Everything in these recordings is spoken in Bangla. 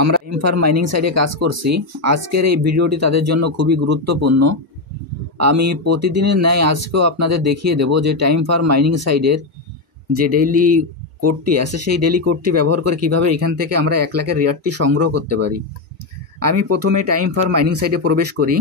আমরা টাইম ফার্ম মাইনিং সাইটে কাজ করছি। আজকের এই ভিডিওটি তাদের জন্য খুবই গুরুত্বপূর্ণ। আমি প্রতিদিনের ন্যায় আজকেও আপনাদের দেখিয়ে দেব যে টাইম ফার্ম মাইনিং সাইটের যে ডেইলি কোডটি আছে সেই ডেইলি কোডটি ব্যবহার করে কিভাবে এখান থেকে আমরা 1 লাখের রেওয়ার্ডটি সংগ্রহ করতে পারি। আমি প্রথমে টাইম ফার্ম মাইনিং সাইটে প্রবেশ করি।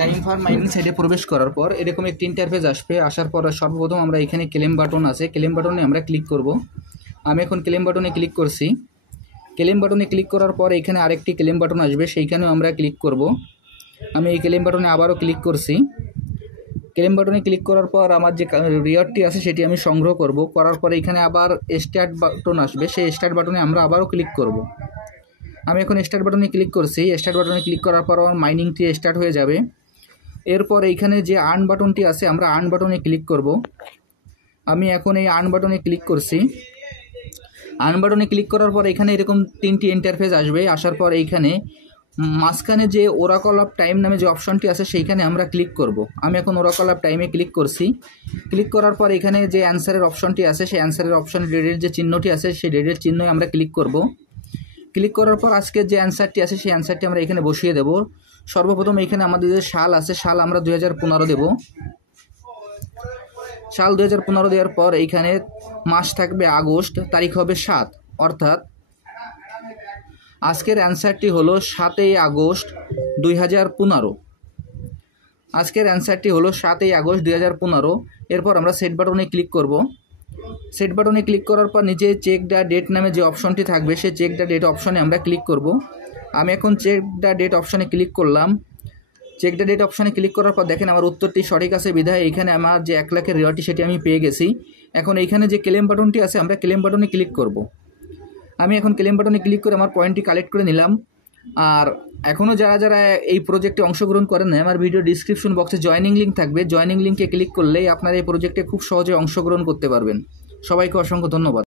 টাইম ফার্ম মাইনিং সাইটে প্রবেশ করার পর এরকম একটি ইন্টারফেস আসবে। আসার পর সর্বপ্রথম আমরা এখানে ক্লেম বাটন আছে, ক্লেম বাটনে আমরা ক্লিক করব। আমি এখন ক্লেম বাটনে ক্লিক করছি। ক্লেম বাটনে ক্লিক করার পর এখানে আরেকটি ক্লেম বাটন আসবে, সেইখানেও আমরা ক্লিক করব। আমি এই ক্লেম বাটনে আবারও ক্লিক করছি। ক্লেম বাটনে ক্লিক করার পর আমার যে রিওয়ার্ডটি আছে সেটি আমি সংগ্রহ করব। করার পরে এখানে আবার স্টার্ট বাটন আসবে, সেই স্টার্ট বাটনে আমরা আবারও ক্লিক করব। আমি এখন স্টার্ট বাটনে ক্লিক করছি। স্টার্ট বাটনে ক্লিক করার পর আমার মাইনিংটি স্টার্ট হয়ে যাবে। এরপর এইখানে যে আর্ন বাটনটি আছে আমরা আর্ন বাটনে ক্লিক করব। আমি এখন এই আর্ন বাটনে ক্লিক করছি। আর্ন বাটনে ক্লিক করার পর এখানে এরকম 3টি ইন্টারফেস আসবে। আসার পর এইখানে মাঝখানে যে ওরাকল অফ টাইম নামে যে অপশনটি আছে সেইখানে আমরা ক্লিক করব। আমি এখন ওরাকল অফ টাইমে ক্লিক করছি। ক্লিক করার পর এখানে যে অ্যান্সারের অপশনটি আছে সেই অ্যান্সারের অপশন ডেটের যে চিহ্নটি আছে সেই ডেটের চিহ্নই আমরা ক্লিক করব। ক্লিক করার পর আজকের যে অ্যান্সারটি আছে সেই অ্যান্সারটি আমরা এখানে বসিয়ে দেব। সর্বপ্রথম এখানে আমাদের যে সাল আছে সাল আমরা 2015 দেব। সাল 2015 দেওয়ার পর এইখানে মাস থাকবে আগস্ট, তারিখ হবে 7, অর্থাৎ আজকের অ্যান্সারটি হলো 7ই আগস্ট 2015। আজকের অ্যান্সারটি হলো 7ই আগস্ট 2015। এরপর আমরা সেট বাটনে ক্লিক করব। সেট বাটনে ক্লিক করার পর নিচে চেক দ্য ডেট নামে যে অপশনটি থাকবে সেই চেক দ্য ডেট অপশনে আমরা ক্লিক করব। আমি এখন চেক দ্য ডেট অপশনে ক্লিক করলাম। চেক দ্য ডেট অপশনে ক্লিক করার পর দেখেন আমার উত্তরটি সঠিক আছে বিধায় এখানে আমার যে 1 লাখের রেওয়ার্ডটি সেটি আমি পেয়ে গেছি। এখন এইখানে যে ক্লেম বাটনটি আছে আমরা ক্লেম বাটনে ক্লিক করব। আমি এখন ক্লেম বাটনে ক্লিক করে আমার পয়েন্টটি কালেক্ট করে নিলাম। আর এখনও যারা এই প্রজেক্টে অংশগ্রহণ করেন না, আমার ভিডিও ডিসক্রিপশন বক্সে জয়েনিং লিঙ্ক থাকবে। জয়েনিং লিঙ্কে ক্লিক করলেই আপনারা এই প্রজেক্টে খুব সহজে অংশগ্রহণ করতে পারবেন। সবাইকে অসংখ্য ধন্যবাদ।